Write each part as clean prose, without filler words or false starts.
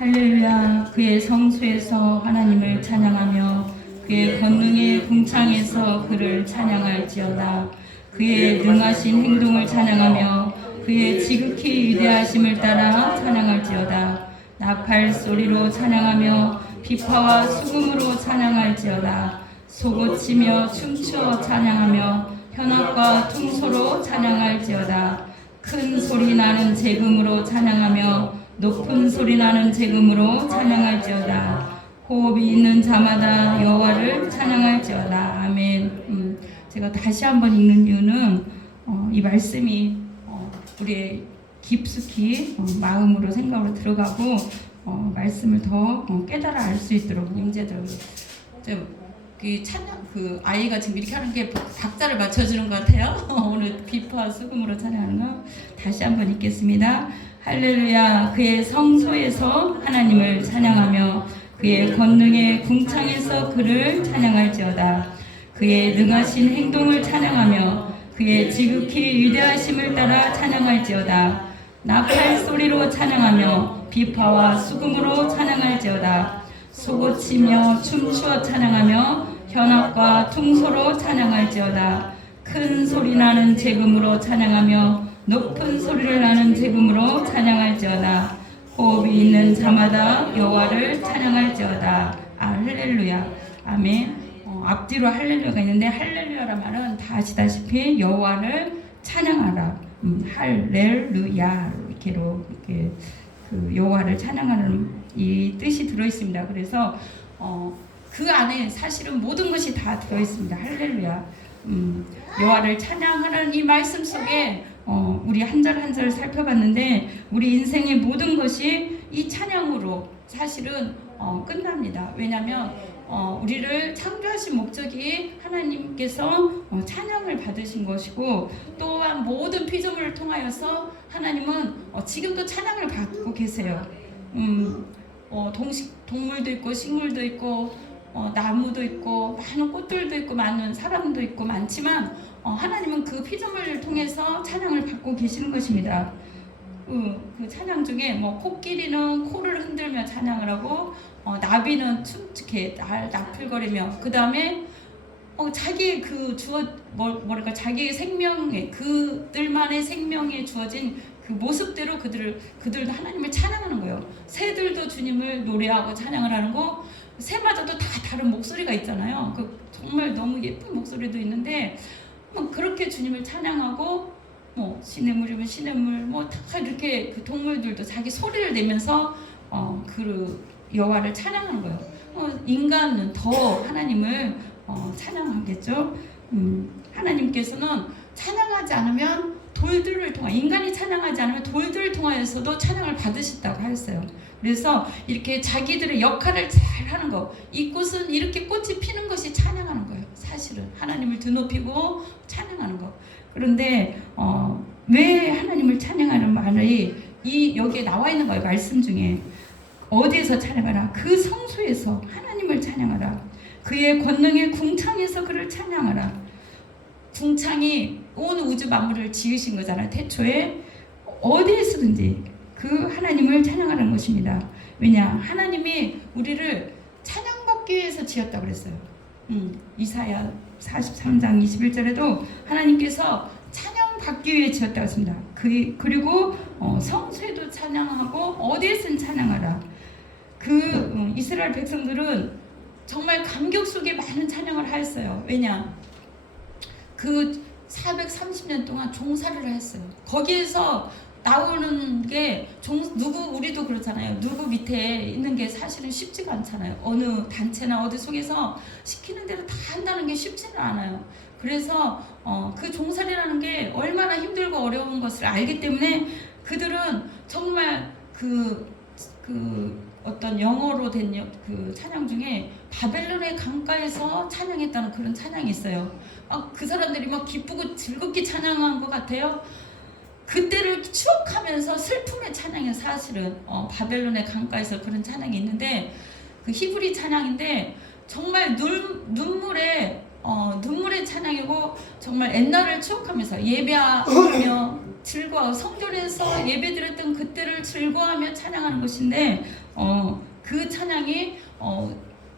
할렐루야. 그의 성소에서 하나님을 찬양하며 그의 권능의 궁창에서 그를 찬양할지어다. 그의 능하신 행동을 찬양하며 그의 지극히 위대하심을 따라 찬양할지어다. 나팔 소리로 찬양하며 비파와 수금으로 찬양할지어다. 소고치며 춤추어 찬양하며 현악과 퉁소로 찬양할지어다. 큰 소리 나는 제금으로 찬양하며 높은 소리 나는 제금으로 찬양할지어다. 호흡이 있는 자마다 여호와를 찬양할지어다. 아멘. 제가 다시 한번 읽는 이유는 이 말씀이 우리의 깊숙이 마음으로 생각으로 들어가고 말씀을 더 깨달아 알 수 있도록 임재들어요. 그 찬양 그 아이가 지금 이렇게 하는 게 박자를 맞춰주는 것 같아요. 오늘 비파와 수금으로 찬양하는 거 다시 한번 읽겠습니다. 할렐루야. 그의 성소에서 하나님을 찬양하며 그의 권능의 궁창에서 그를 찬양할지어다. 그의 능하신 행동을 찬양하며 그의 지극히 위대하심을 따라 찬양할지어다. 나팔 소리로 찬양하며 비파와 수금으로 찬양할지어다. 소고치며 춤추어 찬양하며 현악과 퉁소로 찬양할지어다. 큰 소리 나는 제금으로 찬양하며 높은 소리를 나는 제금으로 찬양할지어다. 호흡이 있는 자마다 여호와를 찬양할지어다. 할렐루야. 아멘. 앞뒤로 할렐루야가 있는데 할렐루야라 말은 다 아시다시피 여호와를 찬양하라. 할렐루야 이렇게 그 여호와를 찬양하는 이 뜻이 들어 있습니다. 그래서 그 안에 사실은 모든 것이 다 들어 있습니다. 할렐루야. 여호와를 찬양하는 이 말씀 속에 우리 한 절 한 절 살펴봤는데 우리 인생의 모든 것이 이 찬양으로 사실은 끝납니다. 왜냐하면 우리를 창조하신 목적이 하나님께서 찬양을 받으신 것이고 또한 모든 피조물을 통하여서 하나님은 지금도 찬양을 받고 계세요. 동물도 있고 식물도 있고 나무도 있고 많은 꽃들도 있고 많은 사람도 있고 많지만 하나님은 그 피조물을 통해서 찬양을 받고 계시는 것입니다. 그 찬양 중에 코끼리는 코를 흔들며 찬양을 하고 나비는 이렇게 나풀거리며 그 다음에 자기의 자기의 생명에 그들만의 생명에 주어진 그 모습대로 그들도 하나님을 찬양하는 거예요. 새들도 주님을 노래하고 찬양을 하는 거. 새마저도 다 다른 목소리가 있잖아요. 정말 너무 예쁜 목소리도 있는데 그렇게 주님을 찬양하고 시냇물이면 시냇물 다 이렇게 그 동물들도 자기 소리를 내면서 그 여호와를 찬양하는 거예요. 인간은 더 하나님을 찬양하겠죠. 하나님께서는 찬양하지 않으면 인간이 찬양하지 않으면 돌들을 통하여서도 찬양을 받으셨다고 하였어요. 그래서 이렇게 자기들의 역할을 잘 하는 거. 이 꽃은 이렇게 꽃이 피는 것이 찬양하는 거예요. 사실은 하나님을 드높이고 찬양하는 거. 그런데 왜 하나님을 찬양하는 말이 여기에 나와 있는 거예요. 말씀 중에 어디에서 찬양하라? 그 성소에서 하나님을 찬양하라. 그의 권능의 궁창에서 그를 찬양하라. 궁창이 온 우주 만물을 지으신 거잖아요. 태초에 어디에서든지 그 하나님을 찬양하는 것입니다. 왜냐? 하나님이 우리를 찬양받기 위해서 지었다고 그랬어요. 이사야 43장 21절에도 하나님께서 찬양받기 위해 지었다고 했습니다. 그리고 성소에도 찬양하고 어디에든 찬양하라. 이스라엘 백성들은 정말 감격 속에 많은 찬양을 하였어요. 왜냐? 430년 동안 종살이를 했어요. 거기에서 나오는 게 우리도 그렇잖아요. 누구 밑에 있는 게 사실은 쉽지가 않잖아요. 어느 단체나 어디 속에서 시키는 대로 다 한다는 게 쉽지는 않아요. 그래서 그 종살이라는 게 얼마나 힘들고 어려운 것을 알기 때문에 그들은 정말 어떤 영어로 된 그 찬양 중에 바벨론의 강가에서 찬양했다는 그런 찬양이 있어요. 그 사람들이 막 기쁘고 즐겁게 찬양한 것 같아요. 그때를 추억하면서 슬픔의 찬양이 사실은 바벨론의 강가에서 그런 찬양이 있는데 그 히브리 찬양인데 정말 눈물의 찬양이고 정말 옛날을 추억하면서 예배하며 즐거워 성전에서 예배드렸던 그때를 즐거워하며 찬양하는 것인데 그 찬양이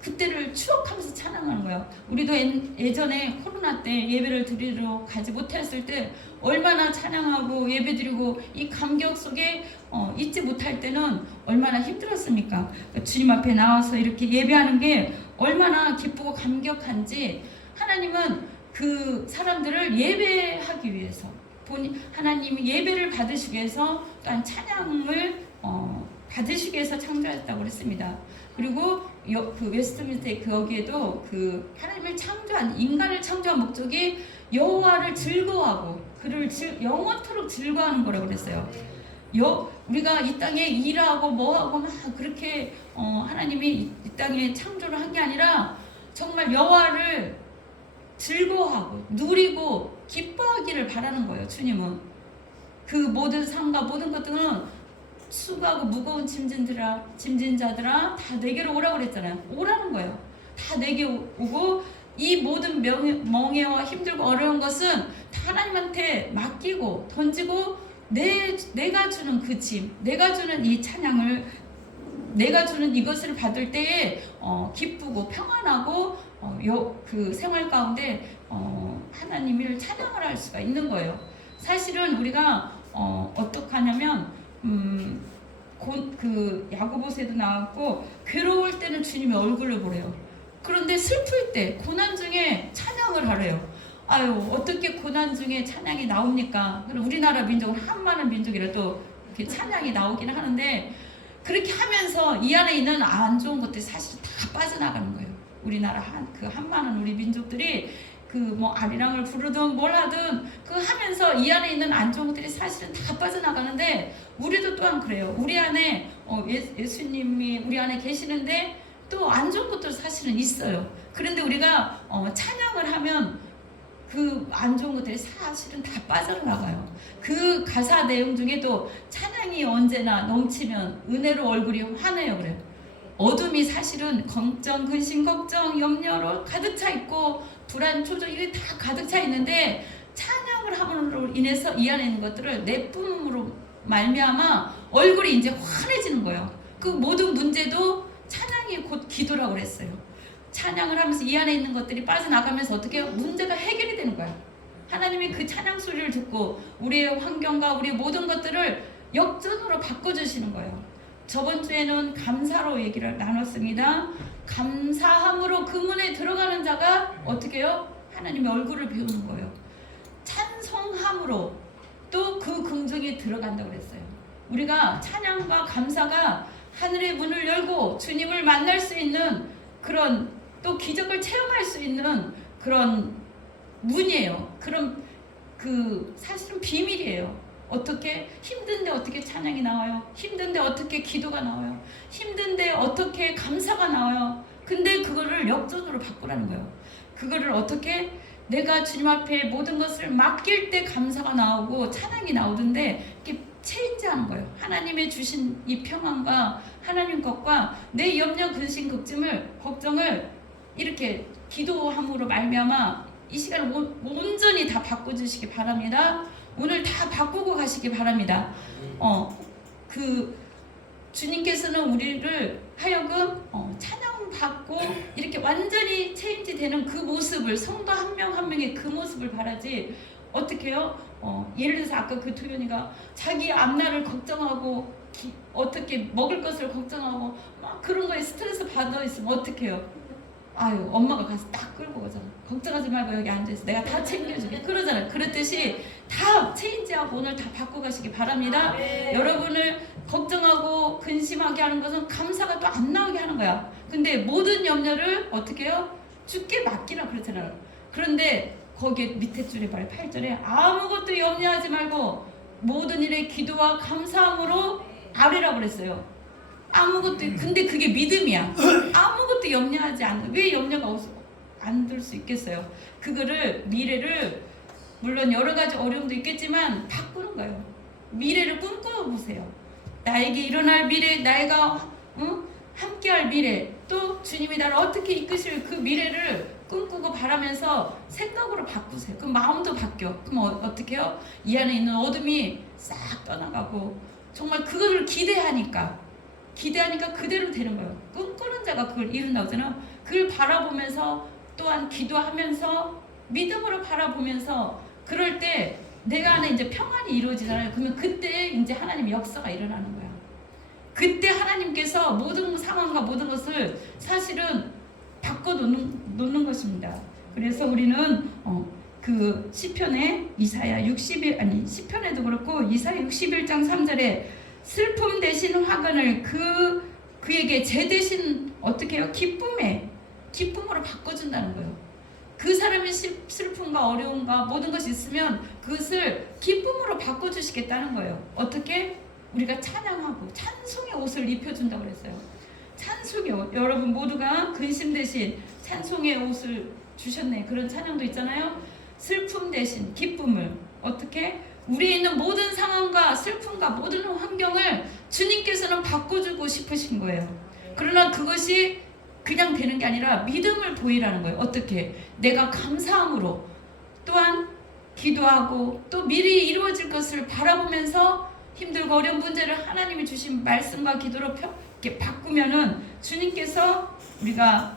그때를 추억하면서 찬양하는 거예요. 우리도 예전에 코로나 때 예배를 드리러 가지 못했을 때 얼마나 찬양하고 예배드리고 이 감격 속에 잊지 못할 때는 얼마나 힘들었습니까? 주님 앞에 나와서 이렇게 예배하는 게 얼마나 기쁘고 감격한지 하나님은 그 사람들을 예배하기 위해서 하나님이 예배를 받으시기 위해서 또한 찬양을 받으시기 위해서 창조했다고 그랬습니다. 그리고 그 웨스트민스터 거기에도 그 하나님을 창조한 인간을 창조한 목적이 여호와를 즐거워하고 그를 영원토록 즐거워하는 거라고 그랬어요. 우리가 이 땅에 일하고 뭐하고 막 그렇게 하나님이 이 땅에 창조를 한 게 아니라 정말 여호와를 즐거워하고 누리고 기뻐하기를 바라는 거예요. 주님은 그 모든 삶과 모든 것들은 수고하고 무거운 짐진자들아 다 내게로 오라고 그랬잖아요. 오라는 거예요. 다 내게 오고 이 모든 멍해와 힘들고 어려운 것은 다 하나님한테 맡기고 던지고 내가 주는 그 짐, 내가 주는 이 찬양을 내가 주는 이것을 받을 때에 기쁘고 평안하고 그 생활 가운데 하나님을 찬양을 할 수가 있는 거예요. 사실은 우리가 어떻게 하냐면 그 야고보서에도 나왔고 괴로울 때는 주님의 얼굴을 보래요. 그런데 슬플 때 고난 중에 찬양을 하래요. 아유 어떻게 고난 중에 찬양이 나옵니까? 우리나라 민족은 한많은 민족이라도 이렇게 찬양이 나오긴 하는데 그렇게 하면서 이 안에 있는 안 좋은 것들이 사실 다 빠져나가는 거예요. 우리나라 한많은 우리 민족들이 그 뭐 아리랑을 부르든 뭘 하든 그 하면서 이 안에 있는 안 좋은 것들이 사실은 다 빠져나가는데 우리도 또한 그래요. 우리 안에 예수님이 우리 안에 계시는데 또 안 좋은 것도 사실은 있어요. 그런데 우리가 찬양을 하면 그 안 좋은 것들이 사실은 다 빠져나가요. 그 가사 내용 중에도 찬양이 언제나 넘치면 은혜로 얼굴이 환해요. 그래요. 어둠이 사실은 걱정, 근심, 걱정, 염려로 가득 차 있고 불안, 초조 이게 다 가득 차 있는데 찬양을 함으로 인해서 이 안에 있는 것들을 내뿜음으로 말미암아 얼굴이 이제 환해지는 거예요. 그 모든 문제도 찬양이 곧 기도라고 그랬어요. 찬양을 하면서 이 안에 있는 것들이 빠져나가면서 어떻게 해요? 문제가 해결이 되는 거예요. 하나님이 그 찬양 소리를 듣고 우리의 환경과 우리의 모든 것들을 역전으로 바꿔주시는 거예요. 저번 주에는 감사로 얘기를 나눴습니다. 감사함으로 그 문에 들어가는 자가 어떻게 해요? 하나님의 얼굴을 배우는 거예요. 찬송함으로 또 그 긍정에 들어간다고 그랬어요. 우리가 찬양과 감사가 하늘의 문을 열고 주님을 만날 수 있는 그런 또 기적을 체험할 수 있는 그런 문이에요. 그런 그 사실은 비밀이에요. 어떻게 힘든데 어떻게 찬양이 나와요? 힘든데 어떻게 기도가 나와요? 힘든데 어떻게 감사가 나와요? 근데 그거를 역전으로 바꾸라는 거예요. 그거를 어떻게 내가 주님 앞에 모든 것을 맡길 때 감사가 나오고 찬양이 나오던데 이렇게 체인지하는 거예요. 하나님의 주신 이 평안과 하나님 것과 내 염려, 근심, 걱정을 이렇게 기도함으로 말미암아 이 시간을 온전히 다 바꿔주시기 바랍니다. 오늘 다 바꾸고 가시기 바랍니다. 그 주님께서는 우리를 하여금 찬양받고 이렇게 완전히 체인지 되는 그 모습을 성도 한 명 한 명의 그 모습을 바라지 어떻게 해요? 예를 들어서 아까 그 도연이가 자기 앞날을 걱정하고 어떻게 먹을 것을 걱정하고 막 그런 거에 스트레스 받아 있으면 어떻게 해요? 아유 엄마가 가서 딱 끌고 오잖아. 걱정하지 말고 여기 앉아있어. 내가 다 챙겨줄게. 그러잖아요. 그랬듯이 다 체인지하고 오늘 다 바꿔 가시기 바랍니다. 네. 여러분을 걱정하고 근심하게 하는 것은 감사가 또 안 나오게 하는 거야. 근데 모든 염려를 어떻게 해요? 주께 맡기라 그랬잖아요. 그런데 거기에 밑에 줄에 봐요. 8절에 아무것도 염려하지 말고 모든 일에 기도와 감사함으로 아뢰라고 그랬어요. 아무것도 근데 그게 믿음이야. 아무것도 염려하지 않는 왜 염려가 안 들 수 있겠어요? 그거를 미래를 물론 여러 가지 어려움도 있겠지만 바꾸는 거예요. 미래를 꿈꿔보세요. 나에게 일어날 미래 내가 함께 기대할 미래, 또 주님이 나를 어떻게 이끄실 그 미래를 꿈꾸고 바라면서 생각으로 바꾸세요. 그럼 마음도 바뀌어. 그럼 어떻게 해요? 이 안에 있는 어둠이 싹 떠나가고 정말 그거를 기대하니까 그대로 되는 거예요. 꿈꾸는 자가 그걸 이룬다고 하잖아요. 그걸 바라보면서 또한 기도하면서 믿음으로 바라보면서 그럴 때 내가 안에 이제 평안이 이루어지잖아요. 그러면 그때 이제 하나님 역사가 일어나는 거야. 그때 하나님께서 모든 상황과 모든 것을 사실은 바꿔 놓는 것입니다. 그래서 우리는 그 시편에 시편에도 그렇고 이사야 61장 3절에 슬픔 대신 화근을 그에게 제 대신 어떻게 해요? 기쁨으로 바꿔준다는 거예요. 그 사람의 슬픔과 어려움과 모든 것이 있으면 그것을 기쁨으로 바꿔주시겠다는 거예요. 어떻게? 우리가 찬양하고 찬송의 옷을 입혀준다고 그랬어요. 찬송의 옷. 여러분 모두가 근심 대신 찬송의 옷을 주셨네. 그런 찬양도 있잖아요. 슬픔 대신 기쁨을 어떻게? 우리에 있는 모든 상황과 슬픔과 모든 환경을 주님께서는 바꿔주고 싶으신 거예요. 그러나 그것이 그냥 되는 게 아니라 믿음을 보이라는 거예요. 어떻게? 내가 감사함으로 또한 기도하고 또 미리 이루어질 것을 바라보면서 힘들고 어려운 문제를 하나님이 주신 말씀과 기도로 이렇게 바꾸면은 주님께서 우리가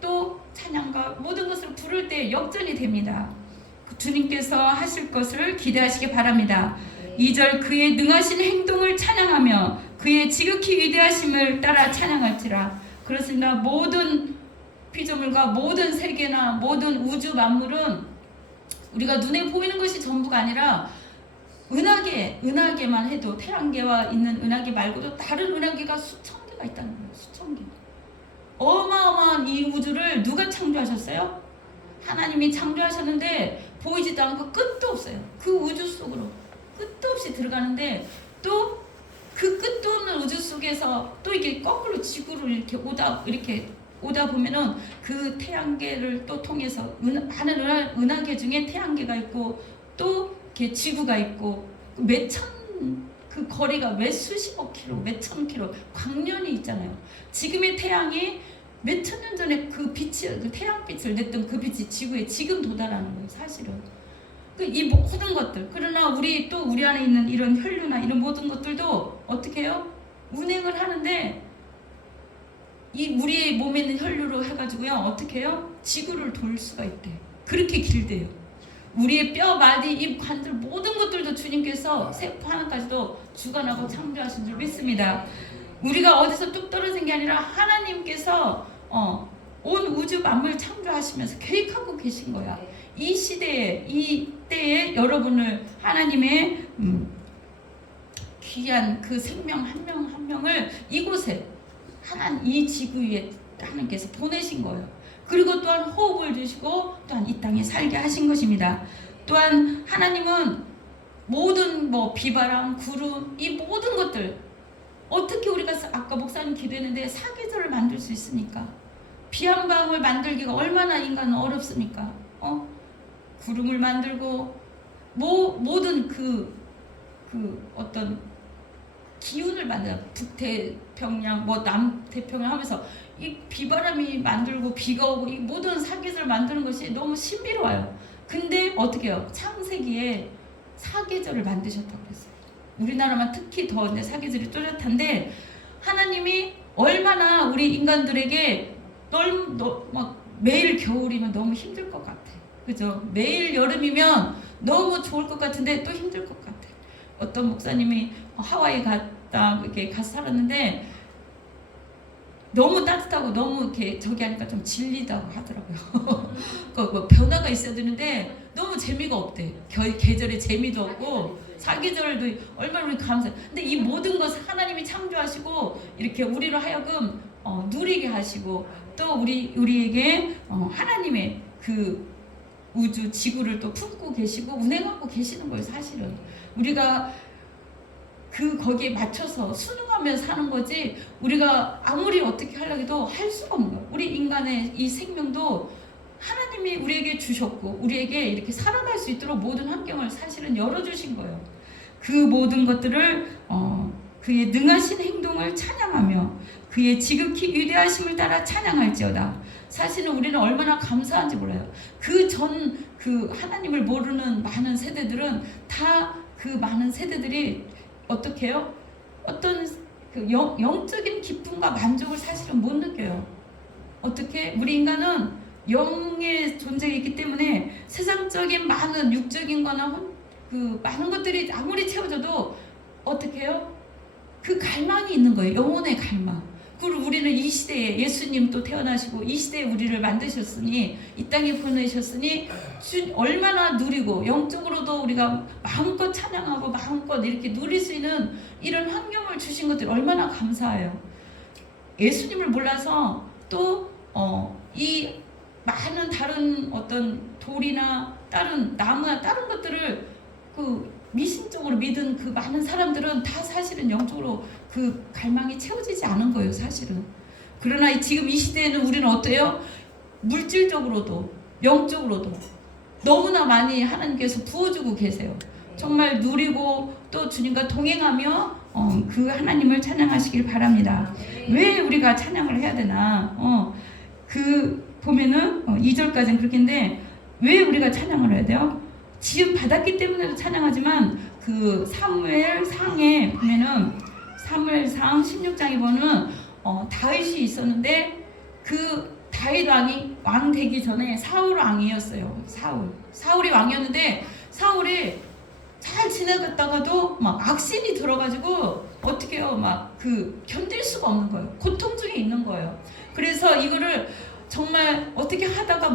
또 찬양과 모든 것을 부를 때 역전이 됩니다. 주님께서 하실 것을 기대하시기 바랍니다. 2절 그의 능하신 행동을 찬양하며 그의 지극히 위대하심을 따라 찬양할지라. 그렇습니다. 모든 피조물과 모든 세계나 모든 우주 만물은 우리가 눈에 보이는 것이 전부가 아니라 은하계만 해도 태양계와 있는 은하계 말고도 다른 은하계가 수천 개가 있다는 거예요. 수천 개. 어마어마한 이 우주를 누가 창조하셨어요? 하나님이 창조하셨는데 보이지도 않고 끝도 없어요. 그 우주 속으로 끝도 없이 들어가는데 또 그 끝도 없는 우주 속에서 또 이게 거꾸로 지구로 이렇게 오다 보면은 그 태양계를 또 통해서 많은 은하계 중에 태양계가 있고 또 이렇게 지구가 있고 그 거리가 몇 수십억 킬로, 몇 천 킬로 광년이 있잖아요. 지금의 태양이 몇 천 년 전에 그 태양빛을 냈던 그 빛이 지구에 지금 도달하는 거예요, 사실은. 이 모든 것들. 그러나 우리 안에 있는 이런 혈류나 이런 모든 것들도 어떻게 해요? 운행을 하는데 이 우리의 몸에 있는 혈류로 해가지고요, 어떻게 해요? 지구를 돌 수가 있대. 그렇게 길대요. 우리의 뼈, 마디, 입, 관절 모든 것들도 주님께서 세포 하나까지도 주관하고 창조하신 줄 믿습니다. 우리가 어디서 뚝 떨어진 게 아니라 하나님께서 온 우주 만물 창조하시면서 계획하고 계신 거야. 이 시대에, 이 때에 여러분을 하나님의 귀한 그 생명 한 명 한 명을 이곳에 이 지구 위에 하나님께서 보내신 거예요. 그리고 또한 호흡을 주시고 또한 이 땅에 살게 하신 것입니다. 또한 하나님은 모든 비바람, 구름, 이 모든 것들 어떻게 우리가 아까 목사님 기도했는데 사계절을 만들 수 있습니까? 비 한 방울 만들기가 얼마나 인간은 어렵습니까? 구름을 만들고 모든 그 어떤 기운을 만들어 북태평양 남태평양 하면서 이 비바람이 만들고 비가 오고 이 모든 사계절 만드는 것이 너무 신비로워요. 근데 어떻게 해요? 창세기에 사계절을 만드셨다고 그랬어요. 우리나라만 특히 더 사계절이 뚜렷한데 하나님이 얼마나 우리 인간들에게 매일 겨울이면 너무 힘들 것 같아. 그죠? 매일 여름이면 너무 좋을 것 같은데 또 힘들 것 같아. 어떤 목사님이 하와이 이렇게 가서 살았는데 너무 따뜻하고 너무 이렇게 저기 하니까 좀 질리다고 하더라고요. 그 변화가 있어야 되는데 너무 재미가 없대. 계절에 재미도 없고 사계절도 얼마나 우리 감사해. 근데 이 모든 것을 하나님이 창조하시고 이렇게 우리로 하여금 누리게 하시고 또 우리에게 하나님의 그 우주 지구를 또 품고 계시고 운행하고 계시는 거예요. 사실은 우리가 거기에 맞춰서 순응하며 사는 거지 우리가 아무리 어떻게 하려고 해도 할 수가 없는 거예요. 우리 인간의 이 생명도 하나님이 우리에게 주셨고 우리에게 이렇게 살아갈 수 있도록 모든 환경을 사실은 열어주신 거예요. 그 모든 것들을 그의 능하신 행동을 찬양하며 그의 지극히 위대하심을 따라 찬양할지어다. 사실은 우리는 얼마나 감사한지 몰라요. 그 하나님을 모르는 많은 세대들은 다 그 많은 세대들이 어떻게 해요? 어떤 그 영적인 기쁨과 만족을 사실은 못 느껴요. 어떻게? 우리 인간은 영의 존재가 있기 때문에 세상적인 많은 육적인 거나 그 많은 것들이 아무리 채워져도 어떻게 해요? 그 갈망이 있는 거예요. 영혼의 갈망. 그리고 우리는 이 시대에 예수님 또 태어나시고 이 시대에 우리를 만드셨으니 이 땅에 보내셨으니 얼마나 누리고 영적으로도 우리가 마음껏 찬양하고 마음껏 이렇게 누릴 수 있는 이런 환경을 주신 것들이 얼마나 감사해요. 예수님을 몰라서 또 이 많은 다른 어떤 돌이나 다른 나무나 다른 것들을 그 미신적으로 믿은 그 많은 사람들은 다 사실은 영적으로 그 갈망이 채워지지 않은 거예요, 사실은. 그러나 지금 이 시대에는 우리는 어때요? 물질적으로도 영적으로도 너무나 많이 하나님께서 부어주고 계세요. 정말 누리고 또 주님과 동행하며 그 하나님을 찬양하시길 바랍니다. 왜 우리가 찬양을 해야 되나? 보면은 2절까지는 그렇게인데 왜 우리가 찬양을 해야 돼요? 지음 받았기 때문에도 찬양하지만 그 사무엘상에 보면은 사무엘상 16장에 보면 다윗이 있었는데 그 다윗 왕 되기 전에 사울 왕이었어요. 사울이 왕이었는데 사울이 잘 지내갔다가도 막 악신이 들어가지고 어떻게 해요? 막 견딜 수가 없는 거예요. 고통 중에 있는 거예요. 그래서 이거를 정말 어떻게 하다가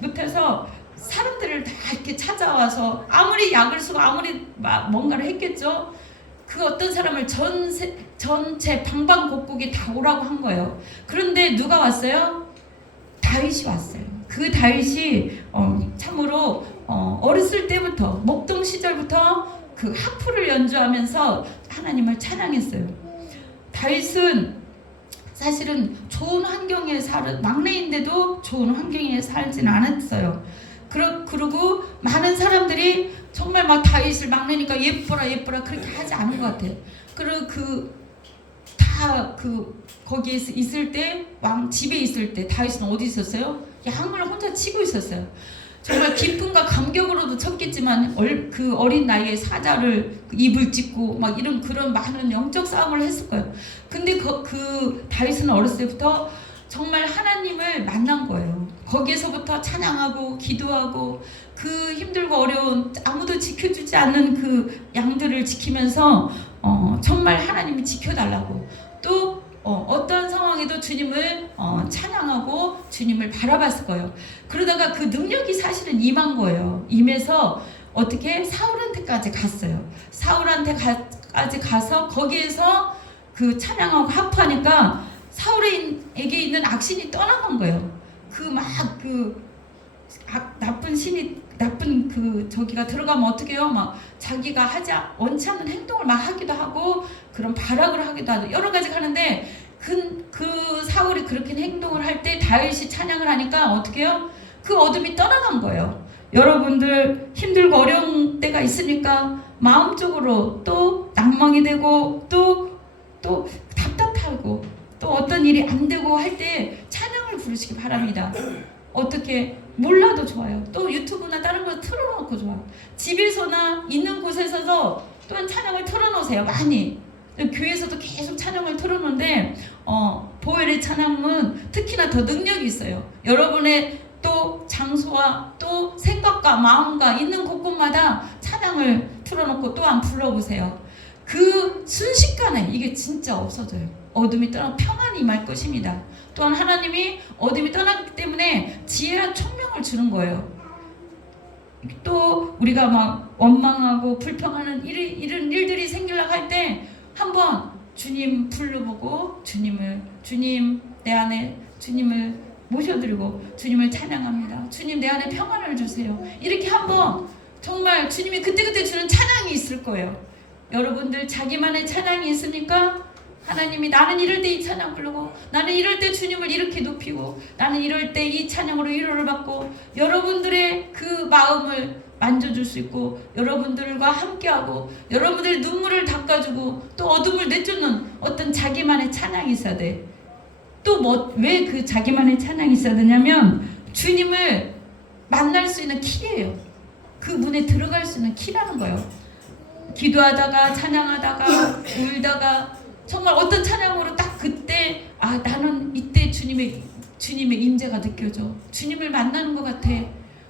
못해서 사람들을 다 이렇게 찾아와서 아무리 약을 쓰고 아무리 뭔가를 했겠죠. 그 어떤 사람을 전체 방방곡곡이 다 오라고 한 거예요. 그런데 누가 왔어요? 다윗이 왔어요. 그 다윗이 참으로 어렸을 때부터 목동 시절부터 그 하프를 연주하면서 하나님을 찬양했어요. 다윗은 사실은 좋은 환경에 막내인데도 좋은 환경에 살지는 않았어요. 그리고 많은 사람들이 정말 막 다윗을 막내니까 예뻐라 그렇게 하지 않은 것 같아요. 그리고 거기에 있을 때 집에 있을 때 다윗은 어디 있었어요? 양을 혼자 치고 있었어요. 정말 기쁨과 감격으로도 쳤겠지만 그 어린 나이에 사자를 입을 찢고 막 이런 그런 많은 영적 싸움을 했을 거예요. 근데 그 다윗은 어렸을 때부터 정말 하나님을 만난 거예요. 거기에서부터 찬양하고 기도하고 그 힘들고 어려운 아무도 지켜주지 않는 그 양들을 지키면서 정말 하나님이 지켜달라고 또 어떤 상황에도 주님을 찬양하고 주님을 바라봤을 거예요. 그러다가 그 능력이 사실은 임한 거예요. 임해서 어떻게 사울한테까지 갔어요. 사울한테까지 가서 거기에서 그 찬양하고 합하니까 사울에게 있는 악신이 떠나간 거예요. 나쁜 저기가 들어가면 어떻게 해요? 막 자기가 원치 않는 행동을 막 하기도 하고 그런 발악을 하기도 하고 여러 가지 하는데 그 사울이 그렇게 행동을 할 때 다윗이 찬양을 하니까 어떻게 해요? 그 어둠이 떠나간 거예요. 여러분들 힘들고 어려운 때가 있으니까 마음적으로 또 낭망이 되고 또 답답하고 또 어떤 일이 안 되고 할 때 찬양을 부르시기 바랍니다. 어떻게 몰라도 좋아요. 또 유튜브나 다른 거 틀어놓고 좋아요. 집에서나 있는 곳에서도 또한 찬양을 틀어놓으세요. 많이. 교회에서도 계속 찬양을 틀어놓는데 보혈의 찬양은 특히나 더 능력이 있어요. 여러분의 또 장소와 또 생각과 마음과 있는 곳곳마다 찬양을 틀어놓고 또한 불러보세요. 그 순식간에 이게 진짜 없어져요. 어둠이 떠나 평안이 임할 것입니다. 또한 하나님이 어둠이 떠나기 때문에 지혜와 총명을 주는 거예요. 또 우리가 막 원망하고 불평하는 이런 일들이 생기려고 할 때 한번 주님 불러보고 주님 내 안에 주님을 모셔드리고 주님을 찬양합니다. 주님 내 안에 평안을 주세요. 이렇게 한번 정말 주님이 그때그때 주는 찬양이 있을 거예요. 여러분들 자기만의 찬양이 있습니까? 하나님이 나는 이럴 때 이 찬양 부르고 나는 이럴 때 주님을 이렇게 높이고 나는 이럴 때 이 찬양으로 위로를 받고 여러분들의 그 마음을 만져줄 수 있고 여러분들과 함께하고 여러분들의 눈물을 닦아주고 또 어둠을 내쫓는 어떤 자기만의 찬양이 있어야 돼. 또 왜 그 자기만의 찬양이 있어야 되냐면 주님을 만날 수 있는 키예요. 그 문에 들어갈 수 있는 키라는 거예요. 기도하다가 찬양하다가 울다가 정말 어떤 찬양으로 딱 그때 나는 이때 주님의 임재가 느껴져. 주님을 만나는 것 같아.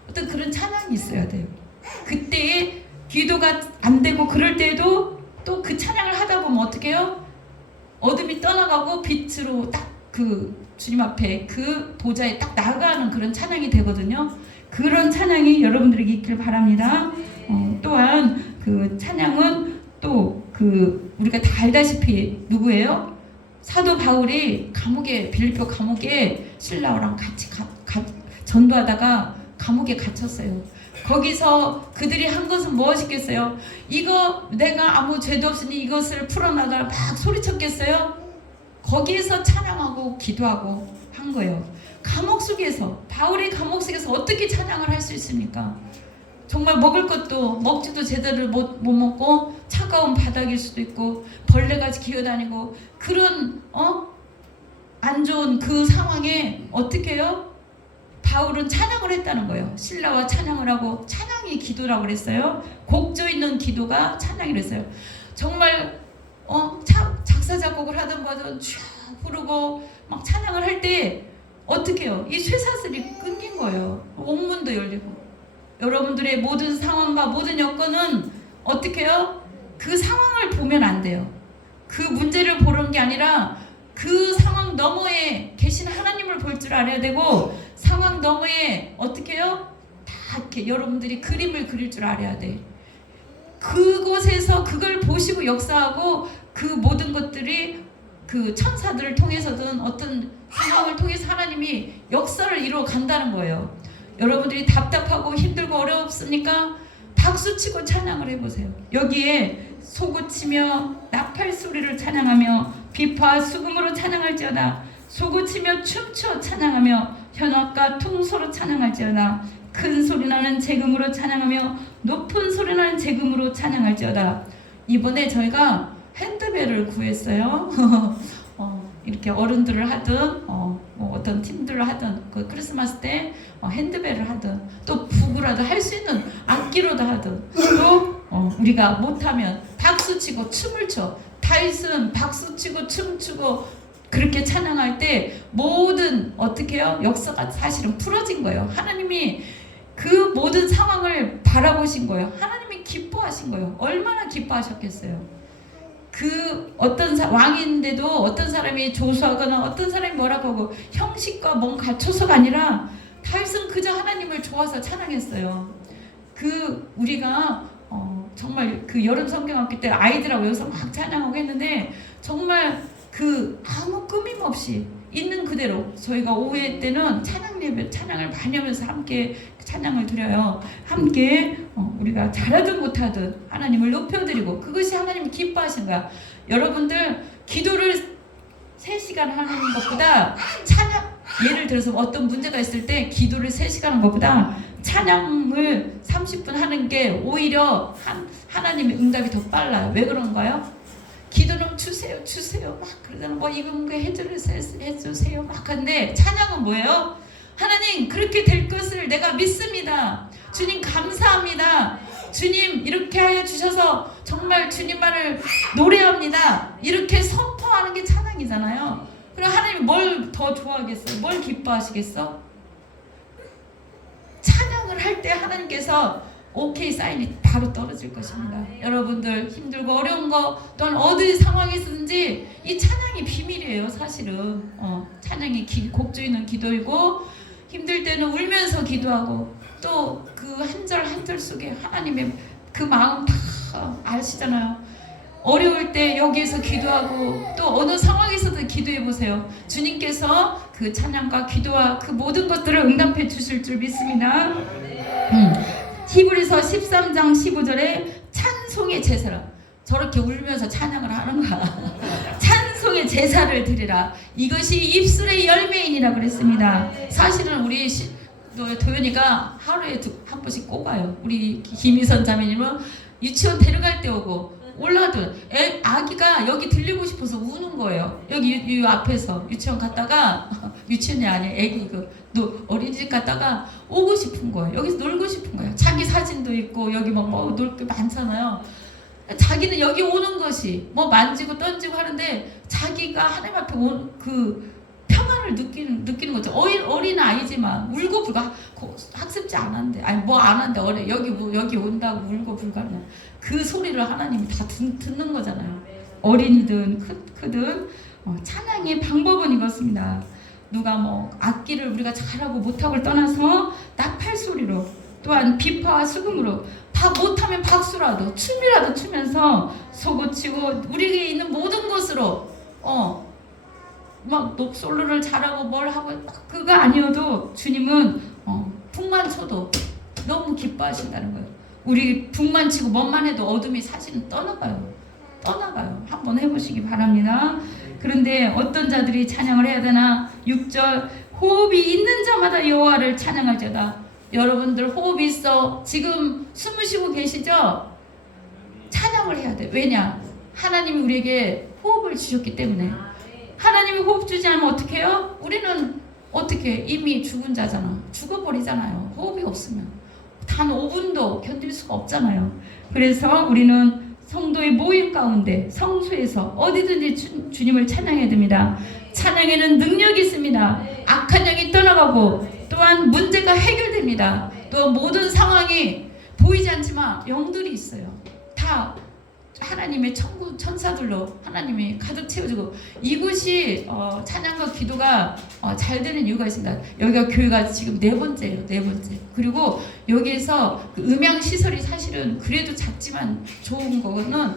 어떤 그런 찬양이 있어야 돼요. 그때에 기도가 안 되고 그럴 때도 또 그 찬양을 하다 보면 어떻게 해요? 어둠이 떠나가고 빛으로 딱 그 주님 앞에 그 보좌에 딱 나아가는 그런 찬양이 되거든요. 그런 찬양이 여러분들에게 있길 바랍니다. 또한 그 찬양은 또 그 우리가 다 알다시피 누구예요? 사도 바울이 빌립보 감옥에 신라랑 같이 전도하다가 감옥에 갇혔어요. 거기서 그들이 한 것은 무엇이겠어요? 이거 내가 아무 죄도 없으니 이것을 풀어나가라 막 소리쳤겠어요? 거기에서 찬양하고 기도하고 한 거예요. 감옥 속에서, 바울의 감옥 속에서 어떻게 찬양을 할 수 있습니까? 정말 먹을 것도 먹지도 제대로 못 먹고 차가운 바닥일 수도 있고 벌레가 기어다니고 그런 안 좋은 그 상황에 어떻게 해요? 바울은 찬양을 했다는 거예요. 신라와 찬양을 하고, 찬양이 기도라고 그랬어요. 곡조 있는 기도가 찬양이라고 했어요. 정말 작사 작곡을 하던 거든 쭉 부르고 막 찬양을 할 때 어떻게 해요? 이 쇠사슬이 끊긴 거예요. 옥문도 열리고. 여러분들의 모든 상황과 모든 여건은 어떻게 해요? 그 상황을 보면 안 돼요. 그 문제를 보는 게 아니라 그 상황 너머에 계신 하나님을 볼 줄 알아야 되고, 상황 너머에 어떻게 해요? 다 이렇게 여러분들이 그림을 그릴 줄 알아야 돼. 그곳에서 그걸 보시고 역사하고 그 모든 것들이 그 천사들을 통해서든 어떤 상황을 통해서 하나님이 역사를 이루어 간다는 거예요. 여러분들이 답답하고 힘들고 어렵습니까? 박수치고 찬양을 해보세요. 여기에 소고치며 나팔 소리를 찬양하며 비파 수금으로 찬양할지어다. 소고치며 춤추어 찬양하며 현악과 퉁소로 찬양할지어다. 큰 소리나는 재금으로 찬양하며 높은 소리나는 재금으로 찬양할지어다. 이번에 저희가 핸드벨을 구했어요. 이렇게 어른들을 하든 어떤 팀들을 하든 그 크리스마스 때 핸드벨을 하든 또 북으로도 할 수 있는 악기로도 하든 또 우리가 못하면 박수치고 춤을 춰. 다윗은 박수치고 춤추고 그렇게 찬양할 때 모든 어떻게 해요? 역사가 사실은 풀어진 거예요. 하나님이 그 모든 상황을 바라보신 거예요. 하나님이 기뻐하신 거예요. 얼마나 기뻐하셨겠어요. 그 어떤 왕인데도 어떤 사람이 조소하거나 어떤 사람이 뭐라고 하고 형식과 뭔가 갖춰서가 아니라 다윗은 그저 하나님을 좋아서 찬양했어요. 그 우리가 정말 그 여름 성경학교 때 아이들하고 여기서 막 찬양하고 했는데 정말 그 아무 꾸밈 없이 있는 그대로 저희가 오후에 때는 찬양 예배 찬양을 많이 하면서 함께 찬양을 드려요. 함께 우리가 잘하든 못하든 하나님을 높여드리고 그것이 하나님이 기뻐하신 거야. 여러분들 기도를 3시간 하는 것보다 찬양, 예를 들어서 어떤 문제가 있을 때 기도를 3시간 하는 것보다 찬양을 30분 하는 게 오히려 하나님의 응답이 더 빨라요. 왜 그런가요? 기도는 주세요 막 그러잖아. 뭐 이건 거 해주세요 막 하는데 찬양은 뭐예요? 하나님 그렇게 될 것을 내가 믿습니다. 주님 감사합니다. 주님 이렇게 하여 주셔서 정말 주님만을 노래합니다. 이렇게 선포하는 게 찬양이잖아요. 그럼 하나님이 뭘 더 좋아하겠어요? 뭘 기뻐하시겠어? 찬양을 할 때 하나님께서 오케이 사인이 바로 떨어질 것입니다. 여러분들 힘들고 어려운 거 또는 어디 상황에서든지 이 찬양이 비밀이에요. 사실은 찬양이 곡조 있는 기도이고 힘들 때는 울면서 기도하고 또 그 한 절 한 절 속에 하나님의 그 마음 다 아시잖아요. 어려울 때 여기에서 기도하고 또 어느 상황에서도 기도해 보세요. 주님께서 그 찬양과 기도와 그 모든 것들을 응답해 주실 줄 믿습니다. 히브리서 13장 15절에 찬송의 제사라. 저렇게 울면서 찬양을 하는 거야. 찬송의 제사를 드리라. 이것이 입술의 열매이니라 그랬습니다. 사실은 우리 도연이가 하루에 한 번씩 꼭 와요. 우리 김희선 자매님은 유치원 데려갈 때 오고 올라가도 아기가 여기 들리고 싶어서 우는 거예요. 여기 이 앞에서 유치원 갔다가 유치원이 아니에요. 애기 어린이집 갔다가 오고 싶은 거예요. 여기서 놀고 싶은 거예요. 자기 사진도 있고 여기 뭐 놀 게 많잖아요. 자기는 여기 오는 것이 뭐 만지고 던지고 하는데 자기가 하나님 앞에 온 그 평안을 느끼는 거죠. 어린 아이지만 울고 불가 학습지 안 한대. 아니 뭐 안 한대. 여기 온다고 울고 불가는 그 소리를 하나님이 다 듣는 거잖아요. 어린이든 크든 찬양의 방법은 이것입니다. 누가 뭐 악기를 우리가 잘하고 못하고를 떠나서 나팔 소리로 또한 비파와 수금으로 못하면 박수라도 춤이라도 추면서 소고치고 우리에게 있는 모든 것으로 막 높솔로를 잘하고 뭘 하고 그거 아니어도 주님은 북만 쳐도 너무 기뻐하신다는 거예요. 우리 북만 치고 뭔만 해도 어둠이 사실은 떠나가요. 한번 해보시기 바랍니다. 그런데 어떤 자들이 찬양을 해야 되나? 6절 호흡이 있는 자마다 여호와를 찬양할지어다. 여러분들 호흡이 있어 지금 숨을 쉬고 계시죠? 찬양을 해야 돼. 왜냐? 하나님이 우리에게 호흡을 주셨기 때문에. 하나님이 호흡 주지 않으면 어떻게 해요? 우리는 어떻게 이미 죽은 자잖아. 죽어버리잖아요. 호흡이 없으면 단 5분도 견딜 수가 없잖아요. 그래서 우리는 성도의 모임 가운데 성소에서 어디든지 주님을 찬양해야 됩니다. 찬양에는 능력이 있습니다. 악한 영이 떠나가고 또한 문제가 해결됩니다. 또 모든 상황이 보이지 않지만 영들이 있어요. 다 하나님의 천사들로 하나님이 가득 채워주고 이곳이 찬양과 기도가 잘 되는 이유가 있습니다. 여기가 교회가 지금 네 번째예요. 그리고 여기에서 그 음향 시설이 사실은 그래도 작지만 좋은 거는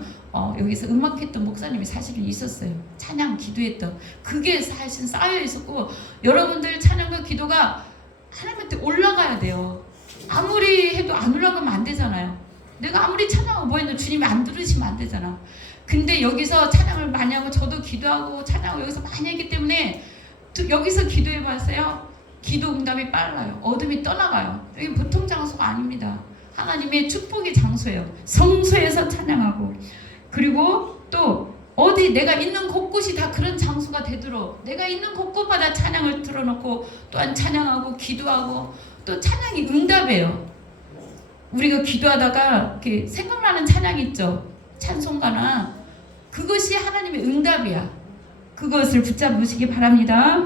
여기서 음악했던 목사님이 사실은 있었어요. 찬양 기도했던 그게 사실 쌓여 있었고 여러분들 찬양과 기도가 하나님한테 올라가야 돼요. 아무리 해도 안 올라가면 안 되잖아요. 내가 아무리 찬양하고 뭐 해도 주님이 안 들으시면 안 되잖아. 근데 여기서 찬양을 많이 하고 저도 기도하고 찬양하고 여기서 많이 했기 때문에 여기서 기도해봤어요. 기도 응답이 빨라요. 어둠이 떠나가요. 여기 보통 장소가 아닙니다. 하나님의 축복의 장소예요. 성소에서 찬양하고 그리고 또 어디 내가 있는 곳곳이 다 그런 장소가 되도록 내가 있는 곳곳마다 찬양을 틀어놓고 또한 찬양하고 기도하고 또 찬양이 응답이에요. 우리가 기도하다가 이렇게 생각나는 찬양이 있죠. 찬송가나 그것이 하나님의 응답이야. 그것을 붙잡으시기 바랍니다.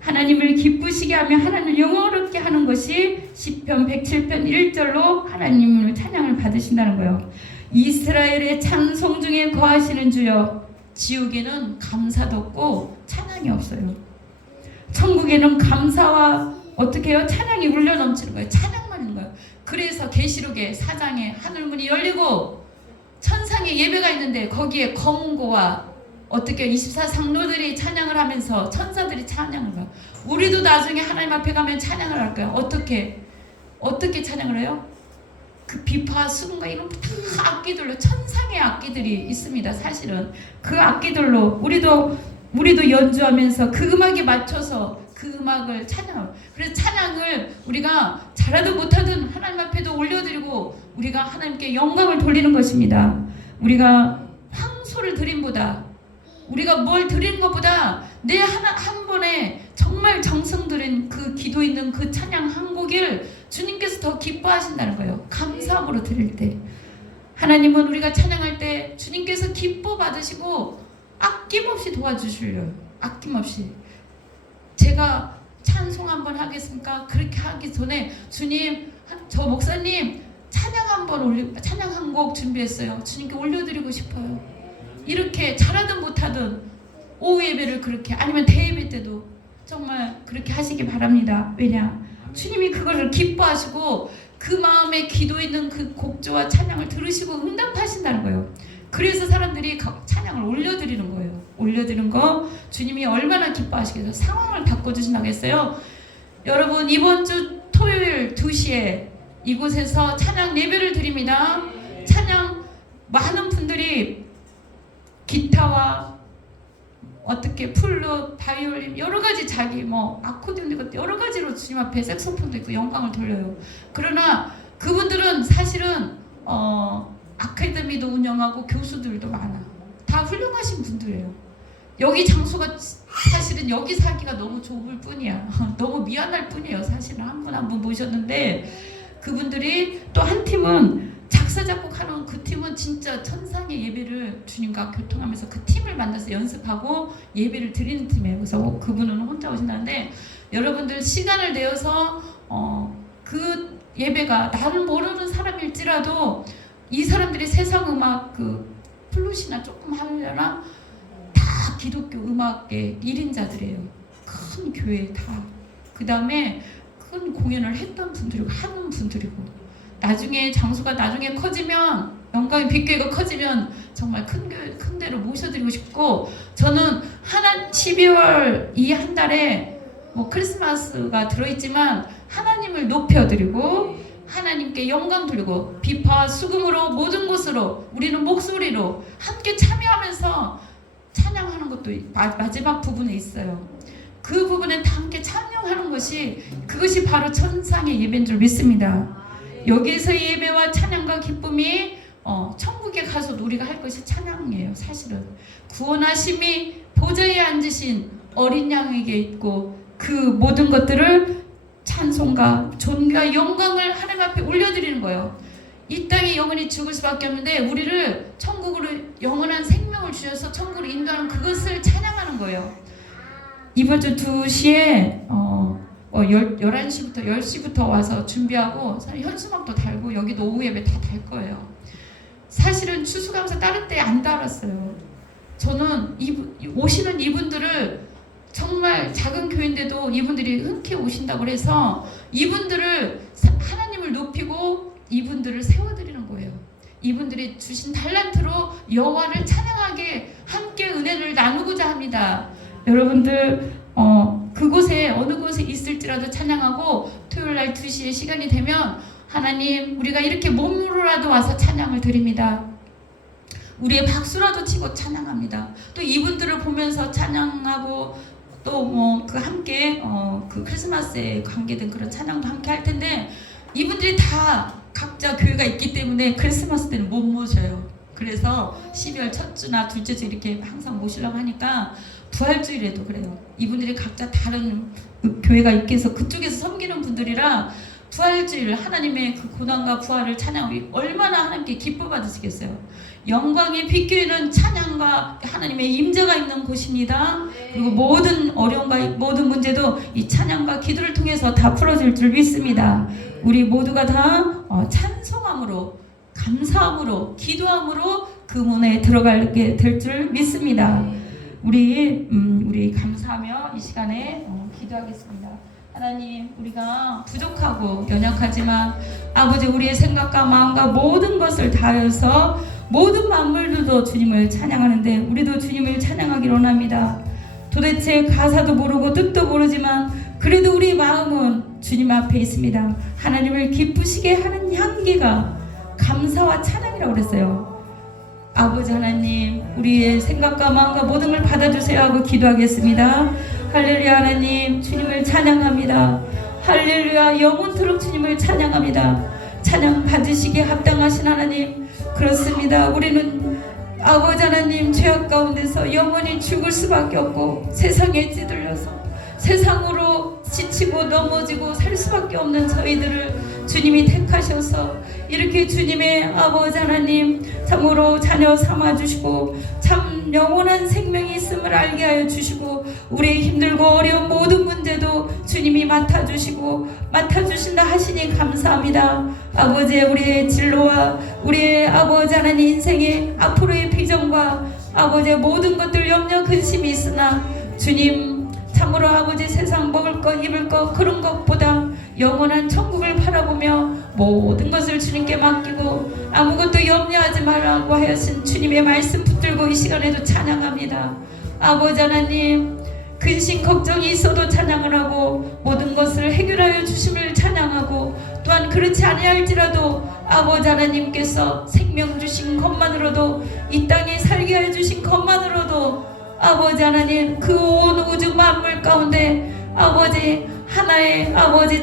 하나님을 기쁘시게 하며 하나님을 영화롭게 하는 것이 시편 107편 1절로 하나님을 찬양을 받으신다는 거예요. 이스라엘의 찬송 중에 거하시는 주여. 지옥에는 감사도 없고 찬양이 없어요. 천국에는 감사와 어떻게 해요? 찬양이 울려 넘치는 거예요. 찬양만 있는 거예요. 그래서 계시록의 4장에 하늘문이 열리고 천상에 예배가 있는데 거기에 검은고와 어떻게 24상노들이 찬양을 하면서 천사들이 찬양을 해요. 우리도 나중에 하나님 앞에 가면 찬양을 할 거예요. 어떻게 찬양을 해요? 그 비파, 수금과 이런 다 악기들로 천상의 악기들이 있습니다. 사실은 그 악기들로 우리도 연주하면서 그 음악에 맞춰서 그 음악을 찬양하고 그래서 찬양을 우리가 잘하든 못하든 하나님 앞에도 올려드리고 우리가 하나님께 영광을 돌리는 것입니다. 우리가 황소를 드림보다 우리가 뭘 드리는 것보다 내 한 번에 정말 정성 들인 그 기도 있는 그 찬양 한 곡을 주님께서 더 기뻐하신다는 거예요. 감사함으로 드릴 때 하나님은 우리가 찬양할 때 주님께서 기뻐 받으시고 아낌없이 도와주시려요. 아낌없이 제가 찬송 한번 하겠습니까? 그렇게 하기 전에 주님 저 목사님 찬양 한 곡 준비했어요. 주님께 올려드리고 싶어요. 이렇게 잘하든 못하든 오후 예배를 그렇게 아니면 대예배 때도 정말 그렇게 하시기 바랍니다. 왜냐? 주님이 그거를 기뻐하시고 그 마음에 기도 있는 그 곡조와 찬양을 들으시고 응답하신다는 거예요. 그래서 사람들이 찬양을 올려드리는 거예요. 올려드리는 거 주님이 얼마나 기뻐하시겠어요. 상황을 바꿔주신다고 했어요. 여러분 이번 주 토요일 2시에 이곳에서 찬양 예배를 드립니다. 찬양 많은 분들이 기타와 어떻게 플룻, 바이올린 여러 가지 자기 아코디언도 있고 여러 가지로 주님 앞에 색소폰도 있고 영광을 돌려요. 그러나 그분들은 사실은 아카데미도 운영하고 교수들도 많아. 다 훌륭하신 분들이에요. 여기 장소가 사실은 여기 살기가 너무 좁을 뿐이야. 너무 미안할 뿐이에요. 사실은 한 분 한 분 모셨는데 그분들이 또 한 팀은 작사 작곡하는 그 팀은 진짜 천상의 예배를 주님과 교통하면서 그 팀을 만나서 연습하고 예배를 드리는 팀이에요. 그래서 그분은 혼자 오신다는데 여러분들 시간을 내어서 그 예배가 나를 모르는 사람일지라도 이 사람들이 세상 음악 그 플룻이나 조금 하려나 다 기독교 음악의 1인자들이에요. 큰 교회 다. 그 다음에 큰 공연을 했던 분들이고 하는 분들이고 나중에 장소가 나중에 커지면 영광의 빛교회가 커지면 정말 큰 데로 모셔드리고 싶고 저는 12월 이 한 달에 뭐 크리스마스가 들어있지만 하나님을 높여드리고 하나님께 영광 돌리고 비파와 수금으로 모든 곳으로 우리는 목소리로 함께 참여하면서 찬양하는 것도 마지막 부분에 있어요. 그 부분에 다 함께 찬양하는 것이 그것이 바로 천상의 예배인 줄 믿습니다. 여기서의 예배와 찬양과 기쁨이 천국에 가서 우리가 할 것이 찬양이에요. 사실은 구원하심이 보좌에 앉으신 어린 양에게 있고 그 모든 것들을 찬송과 존귀와 영광을 하나님 앞에 올려드리는 거예요. 이 땅에 영원히 죽을 수밖에 없는데 우리를 천국으로 영원한 생명을 주셔서 천국으로 인도하는 그것을 찬양하는 거예요. 이번 주 2시에 11시부터 10시부터 와서 준비하고 현수막도 달고 여기도 오후 예배 다 달 거예요. 사실은 추수감사 다른 때 안 달았어요. 저는 오시는 이분들을 정말 작은 교회인데도 이분들이 흔쾌히 오신다고 해서 이분들을 하나님을 높이고 이분들을 세워드리는 거예요. 이분들이 주신 달란트로 여호와를 찬양하게 함께 은혜를 나누고자 합니다. 여러분들 그곳에 어느 곳에 있을지라도 찬양하고 토요일날 2시에 시간이 되면 하나님 우리가 이렇게 몸으로라도 와서 찬양을 드립니다. 우리의 박수라도 치고 찬양합니다. 또 이분들을 보면서 찬양하고 또 뭐 그 함께 그 크리스마스에 관계된 그런 찬양도 함께 할 텐데 이분들이 다 각자 교회가 있기 때문에 크리스마스 때는 못 모셔요. 그래서 12월 첫 주나 둘째 주 이렇게 항상 모시려고 하니까 부활주일에도 그래요. 이분들이 각자 다른 교회가 있게 해서 그쪽에서 섬기는 분들이라 부활주일 하나님의 그 고난과 부활을 찬양하고 얼마나 하나님께 기뻐 받으시겠어요. 영광의 빛교회는 찬양과 하나님의 임재가 있는 곳입니다. 그리고 모든 어려움과 모든 문제도 이 찬양과 기도를 통해서 다 풀어질 줄 믿습니다. 우리 모두가 다 찬송함으로 감사함으로 기도함으로 그 문에 들어가게 될 줄 믿습니다. 우리 감사하며 이 시간에 기도하겠습니다. 하나님 우리가 부족하고 연약하지만 아버지 우리의 생각과 마음과 모든 것을 다하여서 모든 만물들도 주님을 찬양하는데 우리도 주님을 찬양하기를 원합니다. 도대체 가사도 모르고 뜻도 모르지만 그래도 우리 마음은 주님 앞에 있습니다. 하나님을 기쁘시게 하는 향기가 감사와 찬양이라고 그랬어요. 아버지 하나님 우리의 생각과 마음과 모든 걸 받아주세요 하고 기도하겠습니다. 할렐루야. 하나님 주님을 찬양합니다. 할렐루야. 영원토록 주님을 찬양합니다. 찬양 받으시기에 합당하신 하나님 그렇습니다. 우리는 아버지 하나님 죄악 가운데서 영원히 죽을 수밖에 없고 세상에 찌들려서 세상으로 지치고 넘어지고 살 수밖에 없는 저희들을 주님이 택하셔서 이렇게 주님의 아버지 하나님 참으로 자녀 삼아주시고 참 영원한 생명이 있음을 알게 하여 주시고 우리의 힘들고 어려운 모든 문제도 주님이 맡아주신다 하시니 감사합니다. 아버지 우리의 진로와 우리의 아버지 하나님 인생의 앞으로의 비전과 아버지의 모든 것들 염려 근심이 있으나 주님 참으로 아버지 세상 먹을 것 입을 것 그런 것보다 영원한 천국을 바라보며 모든 것을 주님께 맡기고 아무것도 염려하지 말라고 하였은 주님의 말씀 붙들고 이 시간에도 찬양합니다. 아버지 하나님 근심 걱정이 있어도 찬양을 하고 모든 것을 해결하여 주심을 찬양하고 또한 그렇지 아니할지라도 아버지 하나님께서 생명 주신 것만으로도 이 땅에 살게 하여 주신 것만으로도 아버지 하나님 그 온 우주 만물 가운데 아버지 하나의 아버지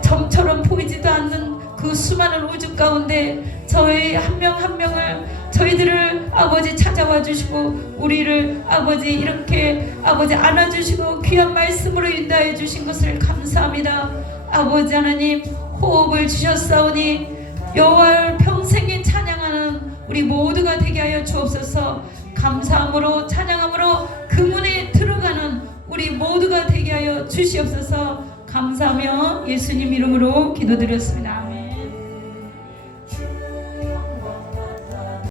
점처럼 보이지도 않는 그 수많은 우주 가운데 저희 한 명 한 명을 저희들을 아버지 찾아와 주시고 우리를 아버지 이렇게 아버지 안아주시고 귀한 말씀으로 인도해 주신 것을 감사합니다. 아버지 하나님 호흡을 주셨사오니 여호와를 평생에 찬양하는 우리 모두가 되게 하여 주옵소서. 감사함으로 찬양함으로 그 문에 들어가는 우리 모두가 되게 하여 주시옵소서. 감사하며 예수님 이름으로 기도드렸습니다.